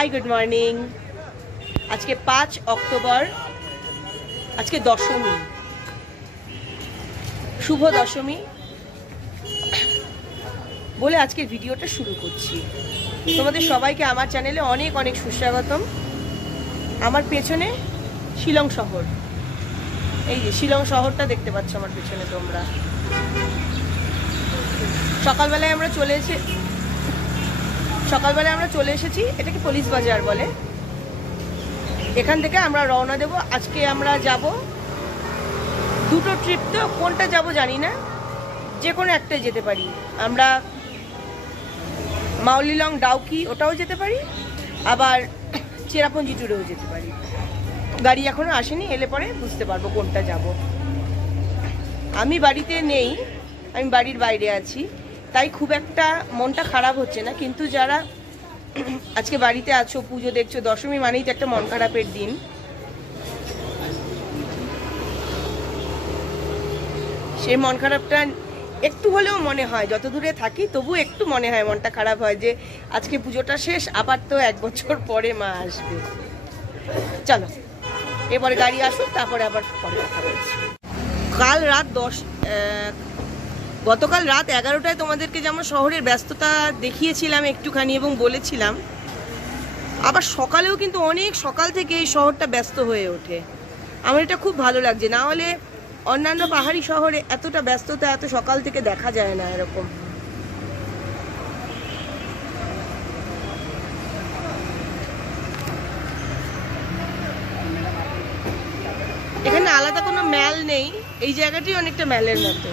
Hi good morning. आज के 5 October, आज के दशमी, शुभ दशमी बोले आज के ভিডিওটা শুরু করছি। তোমাদের সবাইকে আমার চ্যানেলে অনেক অনেক সুস্বাগতম। আমার পেছনে শিলং শহর, এই যে শিলং শহরটা দেখতে পাচ্ছ আমার পেছনে তোমরা। সকালবেলায় আমরা চলে এসেছি, এটাকে পুলিশ বাজার বলে। এখান থেকে আমরা রওনা দেব। আজকে আমরা যাব দুটো ট্রিপ, তো কোনটা যাব জানি না, যে কোনো একটাই যেতে পারি। আমরা মাউলিলং ডাউকি ওটাও যেতে পারি, আবার চেরাপুঞ্জি ট্যুরেও যেতে পারি। গাড়ি এখনো আসেনি, এলে পরে বুঝতে পারবো কোনটা যাব। আমি বাড়িতে নেই, আমি বাড়ির বাইরে আছি, তাই খুব একটা মনটা খারাপ হচ্ছে না। কিন্তু যারা আজকে বাড়িতে আছো, পুজো দেখছো, দশমী মানেই তো একটা মন খারাপের দিন। সেই মন খারাপটা একটু হলেও মনে হয়, যত দূরে থাকি তবু একটু মনে হয়, মনটা খারাপ হয় যে আজকে পুজোটা শেষ, আবার তো 1 বছর পরে মা আসবে। চলো এবারে গাড়ি আসুক, তারপরে আবার পরে কথা বলছি। গতকাল রাত 11টায় তোমাদেরকে যেমন শহরের ব্যস্ততা দেখিয়েছিলাম একটুখানি এবং বলেছিলাম, আবার সকালেও কিন্তু অনেক সকাল থেকে এই শহরটা ব্যস্ত হয়ে ওঠে। আমার এটা খুব ভালো লাগছে। না হলে অন্যান্য পাহাড়ি শহরে এতটা ব্যস্ততা এত সকাল থেকে দেখা যায় না এরকম। এখানে আলাদা কোনো ম্যাল নেই, এই জায়গাটি অনেকটা ম্যালের মতো।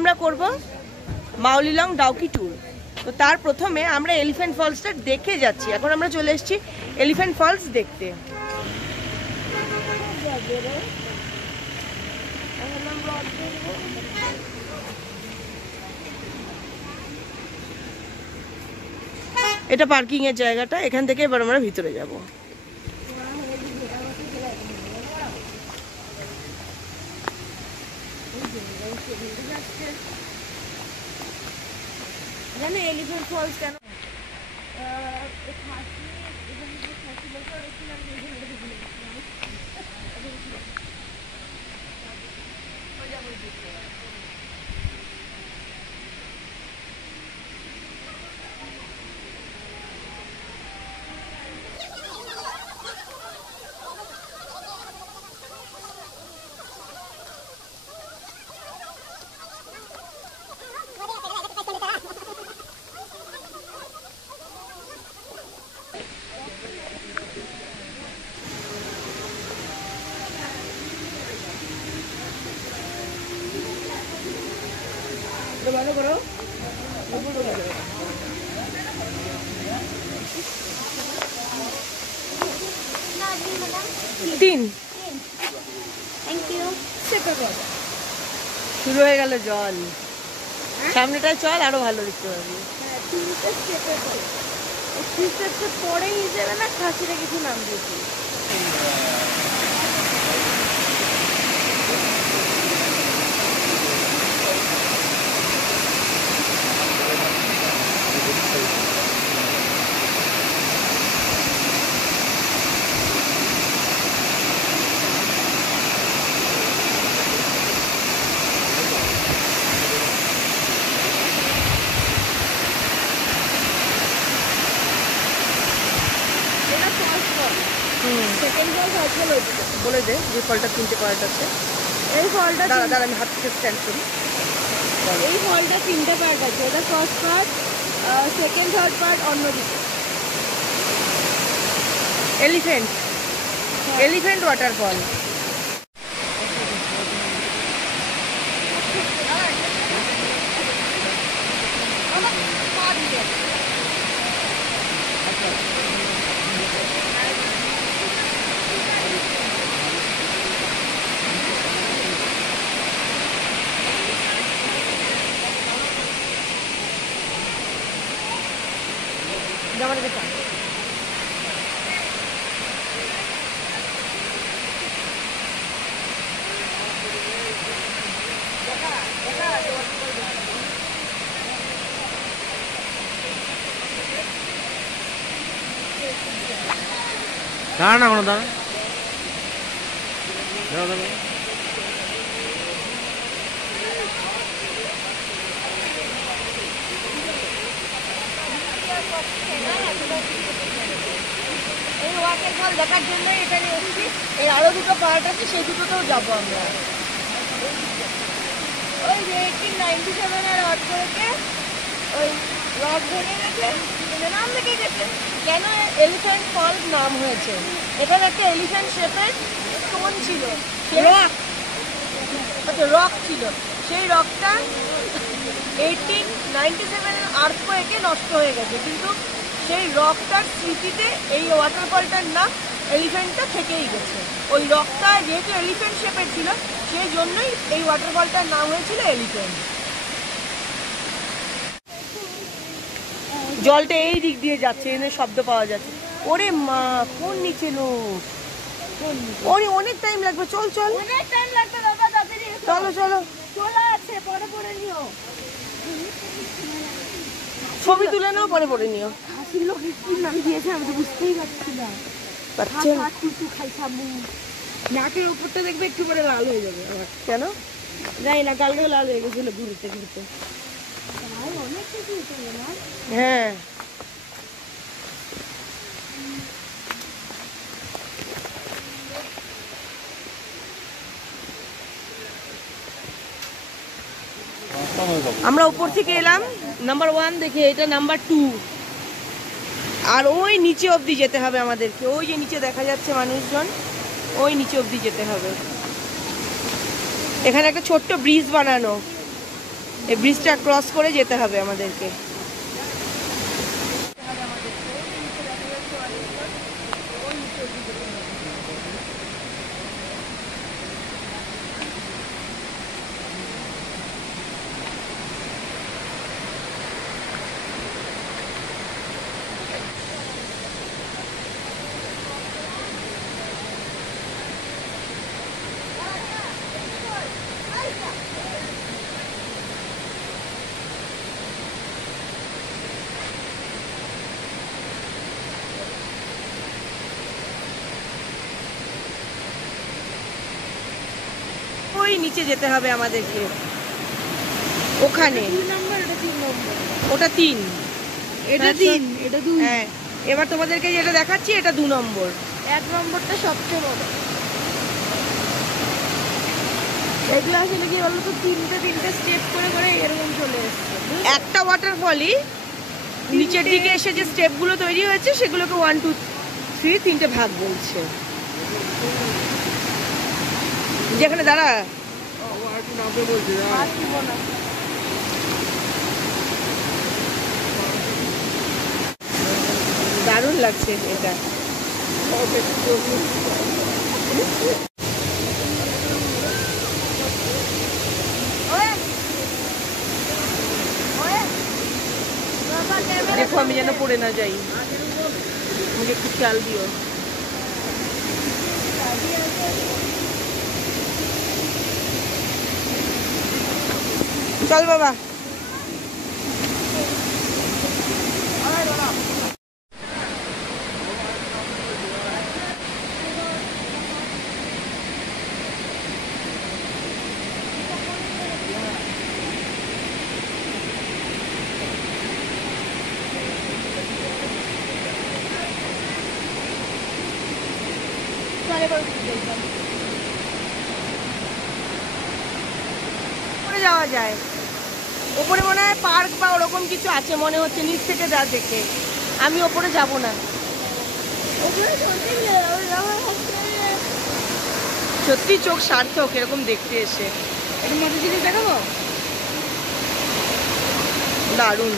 আমরা করব মাউলিলং ডাউকি ট্যুর। তো তার প্রথমে আমরা এলিফ্যান্ট ফলসটা দেখে যাচ্ছি। এখন আমরা চলে এসেছি এলিফ্যান্ট ফলস দেখতে। এটা পার্কিং এর জায়গাটা, এখান থেকে এবার আমরা ভিতরে যাব। জানো এলিফ্যান্ট ফলস কেন? ভালো করো। 3 শুরু হয়ে গেল জল। সামনেটায় চল, আরো ভালো দেখতে পাবি। পরেই যাবে না, খাসিটা কিছু নাম দিয়েছি। বলে দে যে ফলটা 3টে পার্ট আছে। এই ফলটা দাঁড়া আমি হাত থেকে স্ট্যান্ড করি। এই ফলটা 3টে পার্ট আছে। এটা first part, second, third part অন্যদিকে। Elephant waterfall. দাঁড়া না কোনো দাঁড়া দাঁড়া এই ওয়াটারফল দেখার জন্য এখানে এসেছি। এর আরো দুটো পার্ট আছে, সেই দুটোতেও যাবো আমরা। ওই যে 1897 এর অর্থকে ওই রক ভেঙে গেছে, নাম লিখে গেছে কেন এলিফ্যান্ট ফল নাম হয়েছে। এখানে একটা এলিফ্যান্ট শেপের স্টোন ছিল, রক, আচ্ছা রক ছিল। সেই রকটা 1897 এর আর্থকোয়েকে নষ্ট হয়ে গেছে, কিন্তু সেই রকটার স্মৃতিতে এই ওয়াটারফলটার নাম এলিফ্যান্টটা থেকেই গেছে। ওই রকটা যেহেতু এলিফ্যান্ট শেপের ছিল, সেই জন্যই এই ওয়াটারফলটার নাম হয়েছিল এলিফ্যান্ট। জলটা এই দিক দিয়ে যাচ্ছে, এনে শব্দ পাওয়া যাচ্ছে। ওরে মা, কোন নিচে লোক, ওরে অনেক টাইম লাগবে। চল চল, অনেক টাইম লাগবে বাবা, তাড়াতাড়ি চলো চলো। চলা আছে, পরে পরে নিও, ছবি তুলে নাও, পরে পরে নিও। হাসির লোক কি নাম দিয়েছে আমি তো বুঝতেই পারছি না। পাচ্ছেন কিছু খাইছামু, নাকের উপরটা দেখবে একটু পরে লাল হয়ে যাবে। আবার কেন জানি না, কালকে লাল হয়ে গেছিল ঘুরতে ঘুরতে। অনেক কিছু হলো না। হ্যাঁ আমরা উপর থেকে এলাম নাম্বার 1 দেখে, এটা নাম্বার 2। আর ওই নিচে অবধি যেতে হবে আমাদেরকে। ওই যে নিচে দেখা যাচ্ছে মানুষজন, ওই নিচে অবধি যেতে হবে। এখানে একটা ছোট্ট ব্রিজ বানানো, এই ব্রিজটা ক্রস করে যেতে হবে আমাদেরকে। ওই নিচে যেতে হবে আমাদেরকে, ওখানে। ওটা 3, এটা 3, এটা 2। হ্যাঁ, এবার তোমাদেরকে যেটা দেখাচ্ছি এটা 2 নম্বর। 1 নম্বরটা সবচেয়ে বড়। এগুলো আসলে কি বলতো, 3টে স্টেপ করে করে এরকম চলে এসছে। একটা ওয়াটারফলই নিচের দিকে এসে যে স্টেপগুলো তৈরি হয়েছে সেগুলোকে 1 2 3 3টে ভাগ বলছে। যেখানে দাঁড়া দারুণ লাগছে এটা। দেখো আমি যেন পড়ে না যাই, মুझे একটু খেয়াল দিও। চল বাবা। যাওয়া যায় ওপরে, মনে হয় পার্ক বা ওরকম কিছু আছে মনে হচ্ছে নিচ থেকে যা দেখে। আমি ওপরে যাব না। সত্যি চোখ সার্থক এরকম দেখতে এসে। মধ্যে জিনিস দেখাবো, দারুণ।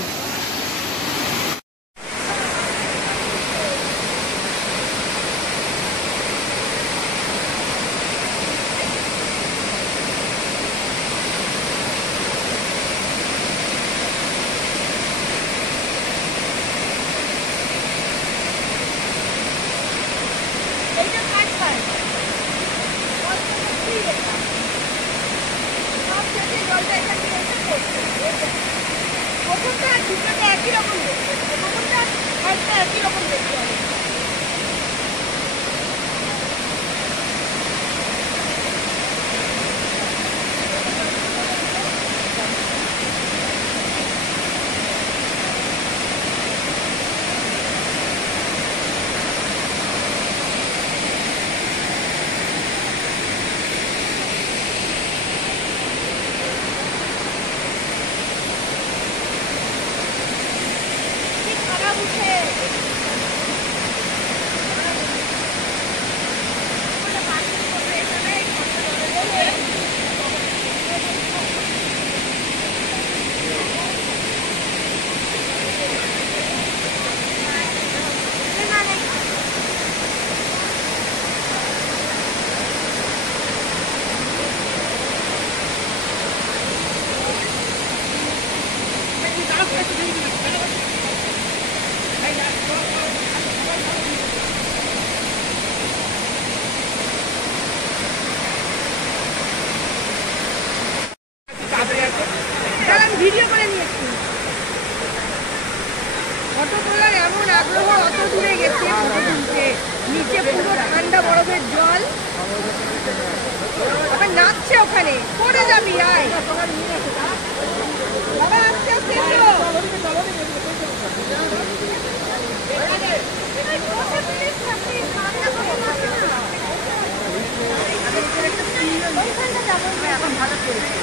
ভিডিও করে নিয়েছি। ফটো তোলার এমন আগ্রহ, অত দূরে গেছে ফটো তুলতে, নিচে পুরো ঠান্ডা বরফের জল, আবার নাচছে ওখানে, পড়ে যাবি আয় বাবা, আস্তে আস্তে এসো। এখন ভালো চলছে।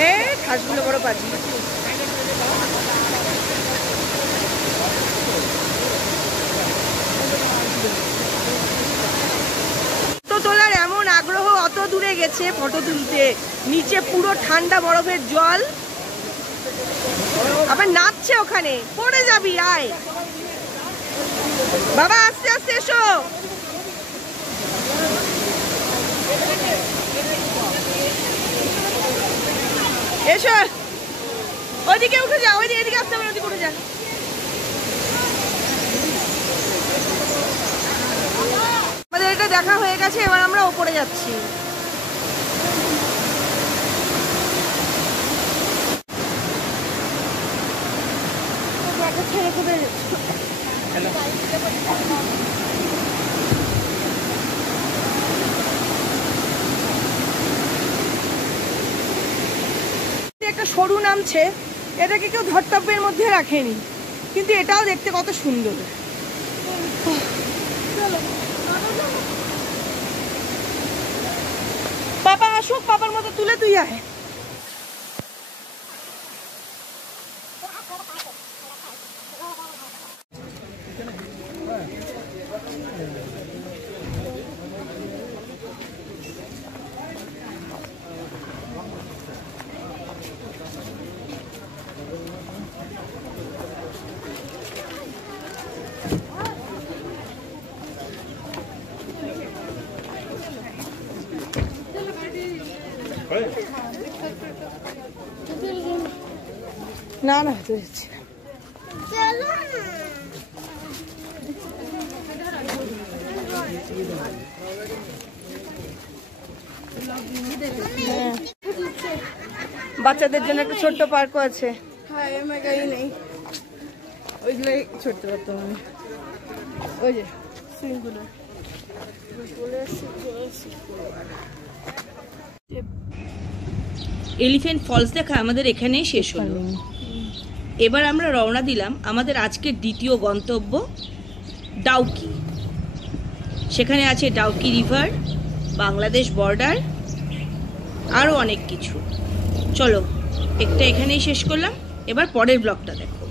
হ্যাঁ, ঘাসগুলো বড় পাচ্ছি। ফটো তোলার এমন আগ্রহ, অত দূরে গেছে ফটো তুলতে, নিচে পুরো ঠান্ডা বরফের জল, আবার নাচছে ওখানে, পড়ে যাবি আয় বাবা, আস্তে আস্তে এসো। এসো, ওইদিকে উঠে যা, ওইদিকে, এদিকে আসতে হবে, ওইদিকে উঠে যা। আমাদের এটা দেখা হয়ে গেছে, এবার আমরা ওপরে যাচ্ছি। একটা সরু নামছে, এটাকে কেউ ধর্তব্যের মধ্যে রাখেনি, কিন্তু এটাও দেখতে কত সুন্দর। বাবা আসুক, বাবার মতো তুলে তুই আয়। না না, হতে যাচ্ছি না। বাচ্চাদের জন্য একটা ছোট্ট পার্কও আছে। হ্যাঁ, নেই, ওইগুলো ছড়তে পারতাম আমি। ওই যে সুইমিংগুলো এলিফ্যান্ট ফলস দেখা আমাদের এখানেই শেষ হলো। এবার আমরা রওনা দিলাম আমাদের আজকের দ্বিতীয় গন্তব্য ডাউকি। সেখানে আছে ডাউকি রিভার, বাংলাদেশ বর্ডার, আরও অনেক কিছু। চলো, একটা এখানেই শেষ করলাম, এবার পরের ব্লগটা দেখো।